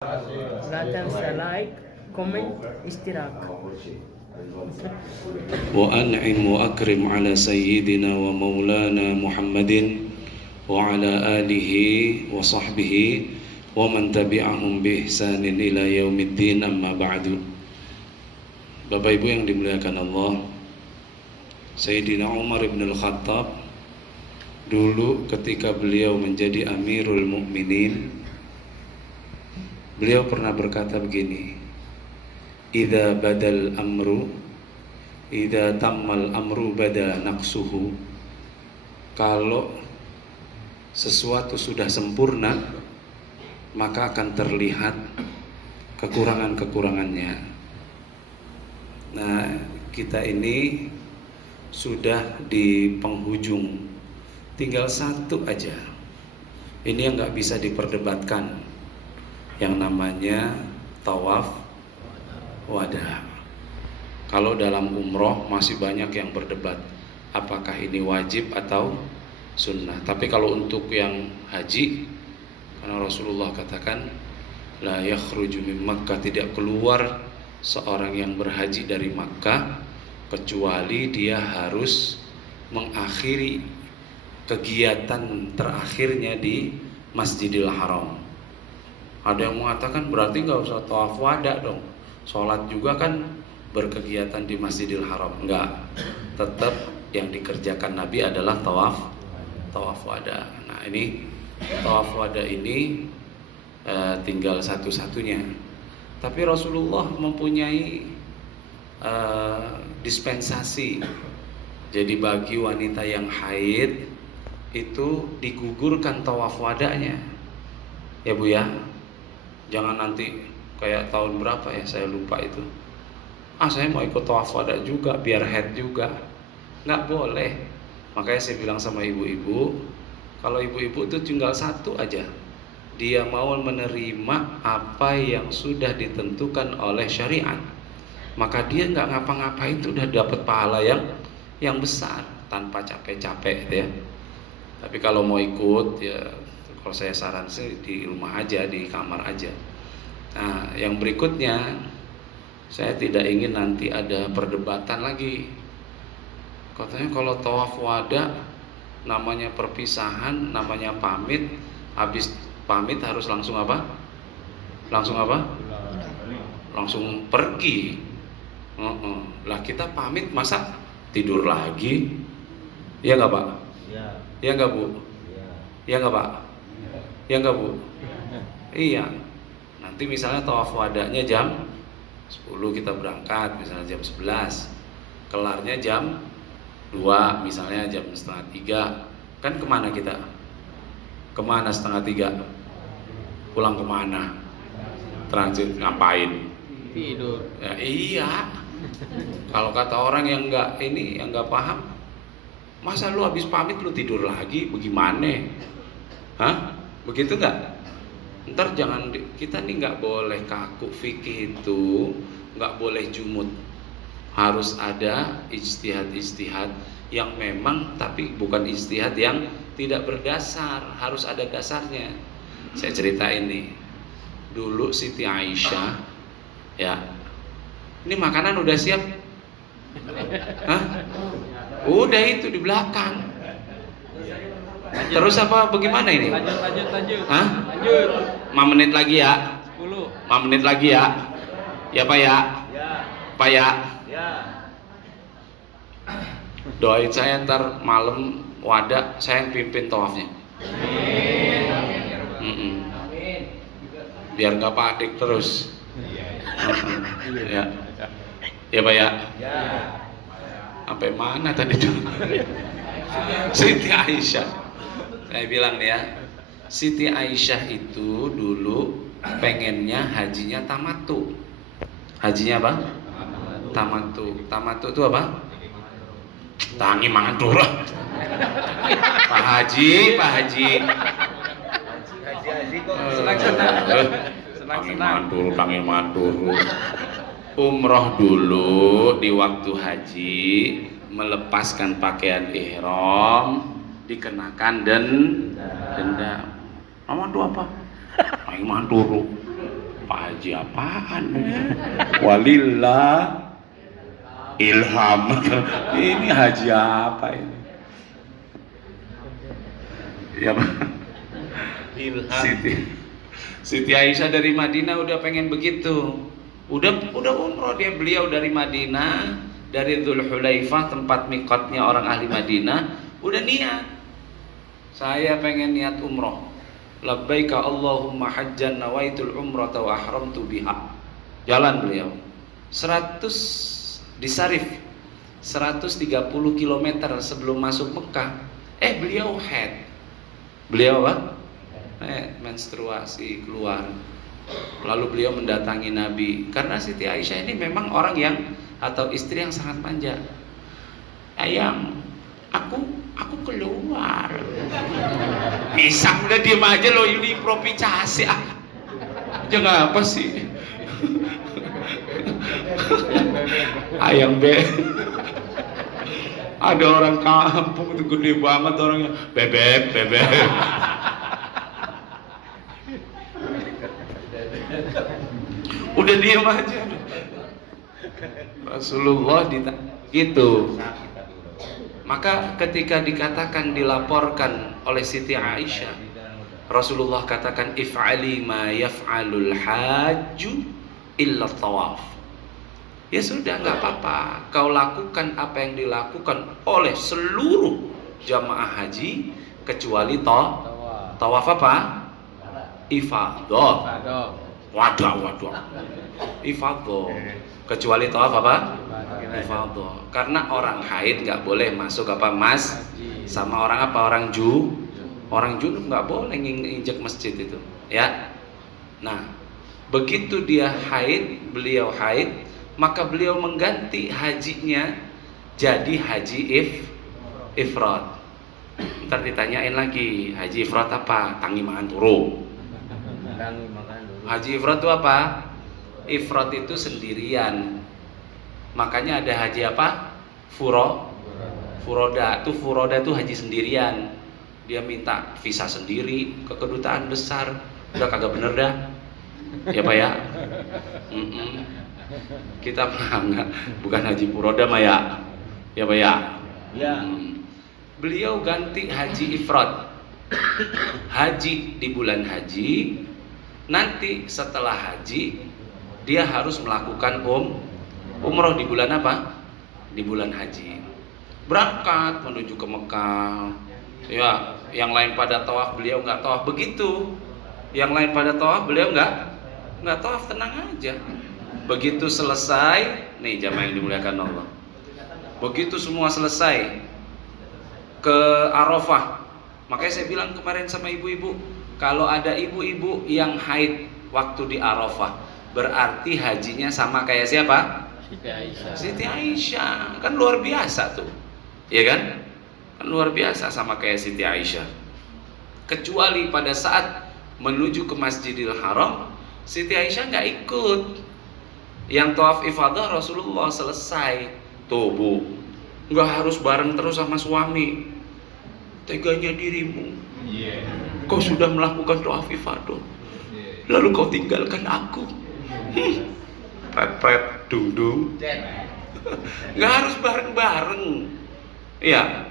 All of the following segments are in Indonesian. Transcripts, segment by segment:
لا تنسى لايك كومنت اشتراك. وأنعم وأكرم على سيدنا ومولانا محمد وعلى آله وصحبه ومن تبعهم بإحسان إلى يوم الدين أما بعد. Bapak Ibu yang dimuliakan Allah, Sayyidina Umar bin Al-Khattab dulu ketika beliau menjadi Amirul Mukminin, beliau pernah berkata begini, idza badal amru, idza tammal amru bada naqsuhu. Kalau sesuatu sudah sempurna, maka akan terlihat kekurangan-kekurangannya. Nah, kita ini sudah di penghujung, tinggal satu aja. Ini yang nggak bisa diperdebatkan, yang namanya tawaf wada. Kalau dalam umroh masih banyak yang berdebat apakah ini wajib atau sunnah. Tapi kalau untuk yang haji, karena Rasulullah katakan la yakhruju min Makkah, tidak keluar seorang yang berhaji dari Makkah kecuali dia harus mengakhiri kegiatan terakhirnya di Masjidil Haram. Ada yang mengatakan berarti nggak usah tawaf wada dong, sholat juga kan berkegiatan di Masjidil Haram. Enggak, tetap yang dikerjakan Nabi adalah tawaf wada. Nah, ini tawaf wada ini tinggal satu-satunya. Tapi Rasulullah mempunyai dispensasi. Jadi bagi wanita yang haid itu digugurkan tawaf wadanya, ya Bu ya. Jangan nanti kayak tahun berapa ya, saya lupa itu. Saya mau ikut tawaf wada juga biar haid juga. Nggak boleh. Makanya saya bilang sama ibu-ibu, kalau ibu-ibu itu tinggal satu aja, dia mau menerima apa yang sudah ditentukan oleh syariat, maka dia nggak ngapa-ngapain itu udah dapat pahala yang besar tanpa capek-capek ya. Tapi kalau mau ikut ya, kalau saya saran sih di rumah aja, di kamar aja. Nah, yang berikutnya, saya tidak ingin nanti ada perdebatan lagi. Katanya kalau tawaf wada namanya perpisahan, namanya pamit, habis pamit harus langsung apa? Langsung apa? Langsung pergi. Lah kita pamit masa tidur lagi? Iya nggak Pak? Iya nggak Bu? Iya nggak Pak? Iya nggak Bu? Iya. Nanti misalnya tawaf wadanya jam 10 kita berangkat, misalnya jam 11, kelarnya jam 2, misalnya jam setengah 3. Kan kemana kita? Kemana setengah 3? Pulang kemana? Transit, ngapain? Tidur. Ya, iya. Kalau kata orang yang nggak paham, masa lu habis pamit lu tidur lagi? Bagaimana? Hah? Begitu nggak? Ntar jangan, kita nih nggak boleh kaku fikih itu, nggak boleh jumud. Harus ada ijtihad yang memang, tapi bukan ijtihad yang tidak berdasar, harus ada dasarnya. Saya ceritain nih, dulu Siti Aisyah, ya, ini makanan udah siap? Hah? Udah itu di belakang. Terus apa bagaimana ini? Lanjut. Hah? Lanjut. 5 menit lagi ya? 10. 5 menit lagi ya? Ya Pak ya? Pak ya? Doain saya ntar malam wada saya yang pimpin tawafnya. Biar nggak panik terus. Ya, ya Pak ya. Sampai mana tadi tuh? Siti Aisyah. Saya bilang nih ya, Siti Aisyah itu dulu pengennya hajinya tamattu. Hajinya apa? Tamattu. Tamattu itu apa? Tangi mantur. Pak Haji. Tangi mantur. Umroh dulu di waktu haji, melepaskan pakaian ihram, dikenakan denda. Aman tuh apa? Tangi mantur. haji apaan? Walillah ilham. Ini haji apa ini? Ya Pak. Siti Aisyah dari Madinah udah pengen begitu. Udah umroh beliau dari Madinah, dari Dzulhulaifah tempat mikotnya orang ahli Madinah, udah niat. Saya pengen niat umroh. Labbaika Allahumma hajjan nawaitul umrata wa ahramtu biha. Jalan beliau 100 di Sarif 130 km sebelum masuk Mekah. Beliau head. Beliau apa? Menstruasi keluar. Lalu beliau mendatangi Nabi. Karena Siti Aisyah ini memang orang yang atau istri yang sangat manja. Ayam, aku keluar. Bisa udah diem aja lo, ini improvisasi. Jangan apa sih? Ayam ada orang kampung itu gede banget orangnya, bebek. Udah diem aja. Rasulullah ditanya gitu. Maka ketika dikatakan dilaporkan oleh Siti Aisyah, Rasulullah katakan if'ali ma yaf'alul hajju illa tawaf. Ya sudah, nggak apa-apa. Kau lakukan apa yang dilakukan oleh seluruh jamaah haji kecuali tawaf apa? Ifadah. Waduh. Ifadah. Kecuali tawaf apa? Ifadah. Karena orang haid nggak boleh masuk apa mas? Sama orang apa? Orang junub nggak boleh nginjek masjid itu, ya. Nah, begitu dia haid, beliau haid, maka beliau mengganti hajinya jadi haji ifrad. Ntar ditanyain lagi, haji ifrad apa? Tangi makan turu. Haji ifrad itu apa? Ifrad itu sendirian. Makanya ada haji apa? Furoda. Furoda itu haji sendirian. Dia minta visa sendiri ke kedutaan besar. Udah kagak bener dah. Ya Pak ya. Kita paham nggak? Bukan haji furoda mah ya. Ya Pak ya. Ya. Beliau ganti haji ifrad. Haji di bulan haji. Nanti setelah haji dia harus melakukan umroh di bulan apa? Di bulan haji. Berangkat menuju ke Mekah. Ya, yang lain pada tawaf, beliau nggak tawaf begitu. Yang lain pada tawaf, beliau nggak tawaf, tenang aja. Begitu selesai, nih jamaah yang dimuliakan Allah. Begitu semua selesai ke Arafah. Makanya saya bilang kemarin sama ibu-ibu, kalau ada ibu-ibu yang haid waktu di Arafah, berarti hajinya sama kayak siapa? Siti Aisyah. Kan luar biasa tuh. Iya kan? Kan luar biasa sama kayak Siti Aisyah. Kecuali pada saat menuju ke Masjidil Haram, Siti Aisyah nggak ikut. Yang tawaf ifadah Rasulullah selesai. Tuh Bu, nggak harus bareng terus sama suami. Teganya dirimu. Kau sudah melakukan tawaf ifadah, lalu kau tinggalkan aku. Pret dung. Nggak harus bareng-bareng. Ya.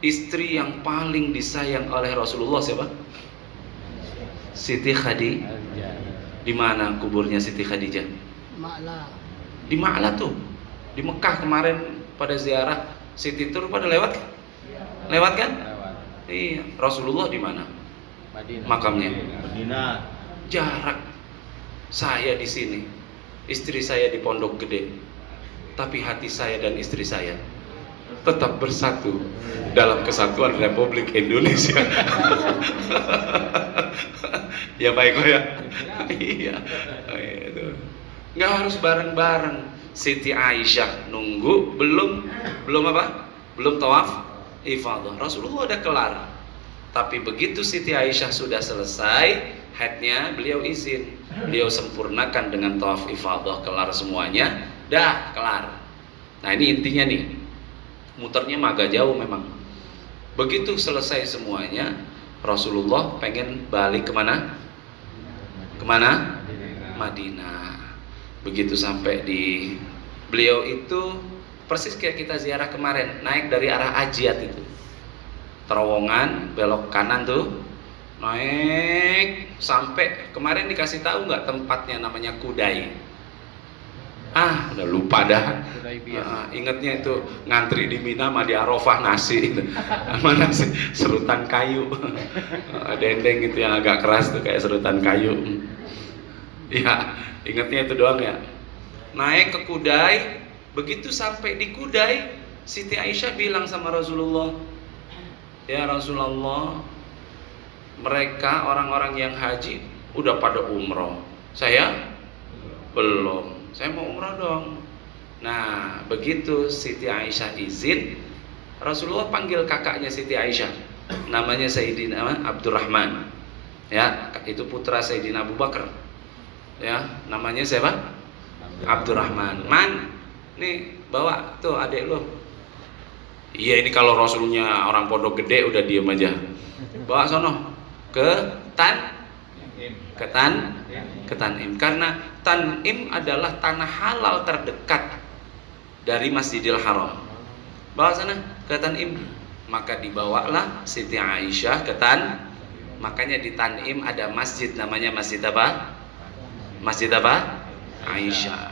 Istri yang paling disayang oleh Rasulullah siapa? Siti Khadijah. Di mana kuburnya Siti Khadijah? Di Ma'la tuh. Di Mekah kemarin pada ziarah Siti tur pada lewat? Lewat kan? Iya. Rasulullah di mana? Makamnya? Madinah. Jarak. Saya di sini. Istri saya di Pondok Gede. Tapi hati saya dan istri saya tetap bersatu dalam kesatuan Republik Indonesia. Ya baik kok ya. Iya. Nggak harus bareng-bareng. Siti Aisyah nunggu belum apa? Belum tawaf ifadah. Rasulullah udah kelar. Tapi begitu Siti Aisyah sudah selesai haidnya, beliau izin. Beliau sempurnakan dengan tawaf ifadah, kelar semuanya, dah kelar. Nah ini intinya nih, muternya agak jauh memang. Begitu selesai semuanya, Rasulullah pengen balik kemana? Kemana? Madinah. Begitu sampai di beliau itu persis kayak kita ziarah kemarin, naik dari arah Ajiat itu. Terowongan belok kanan tuh. Naik sampai kemarin dikasih tahu nggak tempatnya, namanya Kudai. Udah lupa dah. Ingatnya itu ngantri di Mina sama di Arafah nasi itu. Sama nasi serutan kayu. Dendeng gitu yang agak keras tuh kayak serutan kayu. Ya, ingatnya itu doang ya. Naik ke Kudai, begitu sampai di Kudai, Siti Aisyah bilang sama Rasulullah, "Ya Rasulullah, mereka orang-orang yang haji udah pada umroh. Saya belum. Saya mau umroh dong." Nah, begitu Siti Aisyah izin, Rasulullah panggil kakaknya Siti Aisyah, namanya Sayyidina Abdurrahman. Ya, itu putra Sayyidina Abu Bakar. Ya, namanya siapa? Abdurrahman. Man, nih bawa tuh adik lo. Iya, ini kalau Rasulnya orang pondok gede udah diem aja. Bawa sono ke Tanim, karena Tanim adalah tanah halal terdekat dari Masjidil Haram. Bawa sana ke Tanim. Maka dibawalah Siti Aisyah ke Makanya di Tanim ada masjid, namanya Masjid apa? Masjid apa? Aisyah.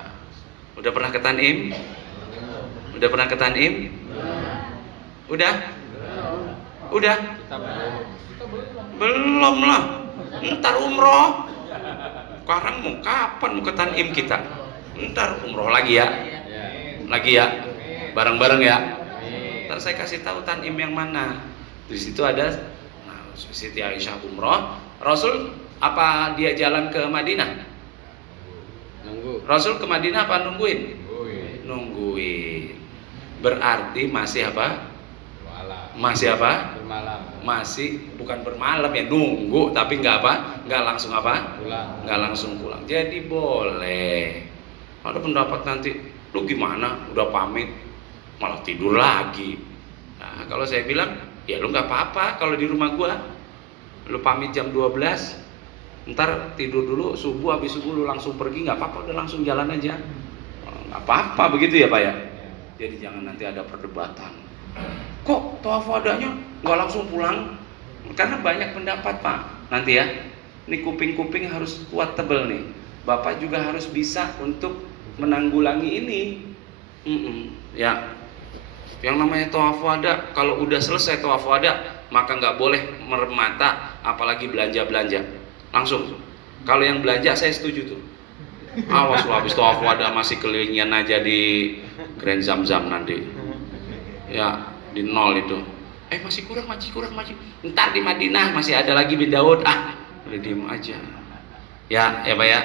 Udah pernah ke Tanim? Udah pernah ke Tanim? Udah? Udah? Belum lah. Ntar umroh. Sekarang mau kapan mau ke Tanim kita? Ntar umroh lagi ya. Lagi ya. Bareng-bareng ya. Ntar saya kasih tahu Tanim yang mana. Di situ ada Siti Aisyah umroh. Rasul apa dia jalan ke Madinah? Nunggu. Rasul ke Madinah apa nungguin? Nungguin. Berarti masih apa? Masih apa? Bermalam. Masih bukan bermalam ya, nunggu tapi nggak apa? Nggak langsung apa? Pulang. Nggak langsung pulang. Jadi boleh. Ada pendapat nanti, lu gimana? Udah pamit malah tidur lagi. Nah, kalau saya bilang, ya lu nggak apa-apa kalau di rumah gua. Lu pamit jam 12, ntar tidur dulu, subuh, habis subuh lu langsung pergi, nggak apa-apa, udah langsung jalan aja, nggak apa-apa, begitu ya Pak ya. Jadi jangan nanti ada perdebatan, kok tawaf wadahnya nggak langsung pulang, karena banyak pendapat Pak. Nanti ya, ini kuping-kuping harus kuat tebel nih. Bapak juga harus bisa untuk menanggulangi ini. Ya, yang namanya tawaf wada, kalau udah selesai tawaf wada, maka nggak boleh merem mata, apalagi belanja-belanja. Langsung. Kalau yang belanja saya setuju tuh. Awas lo habis tawaf wada masih kelilingan aja di Grand Zam-Zam nanti. Ya, di nol itu. Masih kurang maci. Ntar di Madinah masih ada lagi bin Daud. Udah diem aja. Ya Pak ya.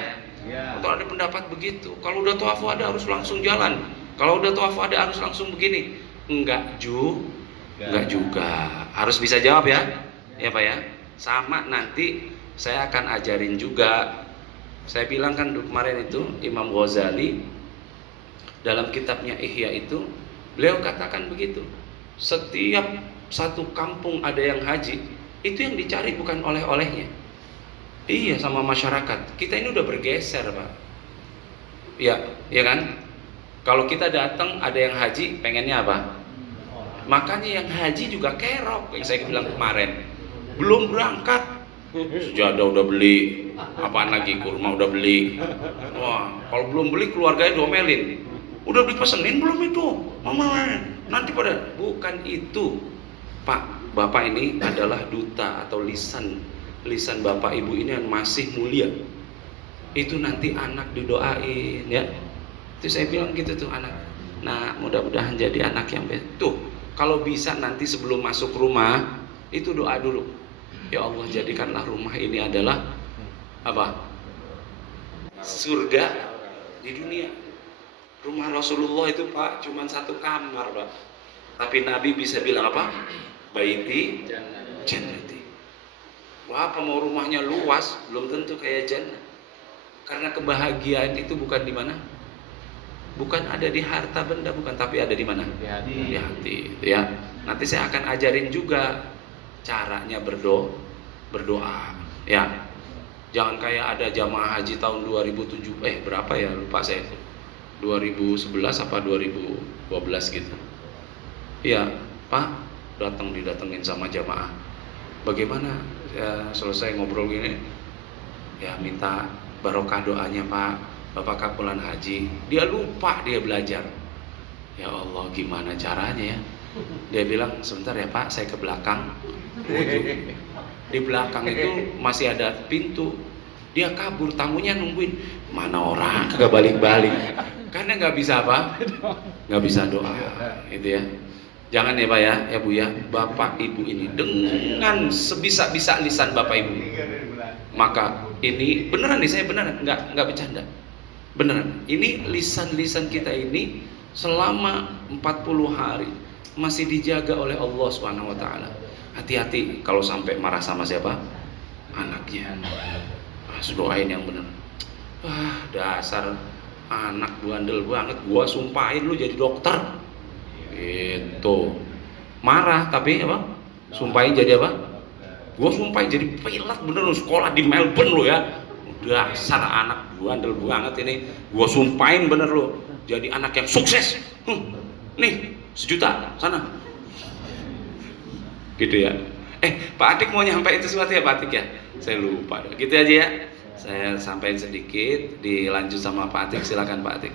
Kalau ada pendapat begitu, kalau udah tawaf wada harus langsung jalan. Kalau udah tawaf wada harus langsung begini. Enggak juga. Harus bisa jawab ya. Ya Pak ya. Sama nanti saya akan ajarin juga. Saya bilang kan kemarin itu Imam Ghazali dalam kitabnya Ihya itu, beliau katakan begitu. Setiap satu kampung ada yang haji, itu yang dicari bukan oleh-olehnya. Iya, sama masyarakat. Kita ini udah bergeser, Pak. Ya kan? Kalau kita datang ada yang haji, pengennya apa? Makanya yang haji juga kerok, yang saya bilang kemarin. Belum berangkat, sejadah udah beli, apaan lagi, kurma udah beli. Wah, kalau belum beli keluarganya domelin. Udah dipesenin belum itu? Mama, nanti pada. Bukan itu, Pak. Bapak ini adalah duta atau lisan Bapak Ibu ini yang masih mulia. Itu nanti anak didoain ya. Itu saya bilang gitu tuh anak. Nah, mudah-mudahan jadi anak yang baik. Tuh, kalau bisa nanti sebelum masuk rumah itu doa dulu. Ya Allah, jadikanlah rumah ini adalah apa? Surga di dunia. Rumah Rasulullah itu Pak cuma satu kamar Pak. Tapi Nabi bisa bilang apa? Baiti jannati. Wah, apa mau rumahnya luas belum tentu kayak jannah. Karena kebahagiaan itu bukan di mana? Bukan ada di harta benda, bukan, tapi ada di mana? Di hati. Di hati, ya. Nanti saya akan ajarin juga caranya berdoa, ya. Jangan kayak ada jamaah haji tahun 2007, berapa ya, lupa saya itu, 2011 apa 2012 gitu. Iya, Pak, didatengin sama jamaah. Bagaimana? Ya, selesai ngobrol gini, ya minta barokah doanya Pak, Bapak kapulan haji. Dia lupa dia belajar. Ya Allah, gimana caranya ya? Dia bilang, sebentar ya Pak, saya ke belakang. Di belakang itu masih ada pintu. Dia kabur, tamunya nungguin. Mana orang kagak balik-balik. Karena nggak bisa apa? Nggak bisa doa. Itu ya. Jangan ya Pak ya Bu ya. Bapak Ibu ini dengan sebisa-bisa lisan Bapak Ibu. Maka ini beneran nih, saya beneran, nggak bercanda. Beneran. Ini lisan-lisan kita ini selama 40 hari masih dijaga oleh Allah Subhanahu wa taala. Hati-hati kalau sampai marah sama siapa? Anaknya. Doain yang benar. Dasar anak bandel banget, gua sumpahin lu jadi dokter. Gitu. Marah tapi apa? Sumpahin jadi apa? Gua sumpahin jadi pilot bener lu, sekolah di Melbourne lu ya. Dasar anak bandel banget ini. Gua sumpahin bener lu jadi anak yang sukses. Nih, 1 juta sana. Gitu ya. Pak Atik mau nyampein sesuatu ya Pak Atik ya? Saya lupa. Gitu aja ya. Saya sampaikan sedikit, dilanjut sama Pak Atik. Silakan Pak Atik.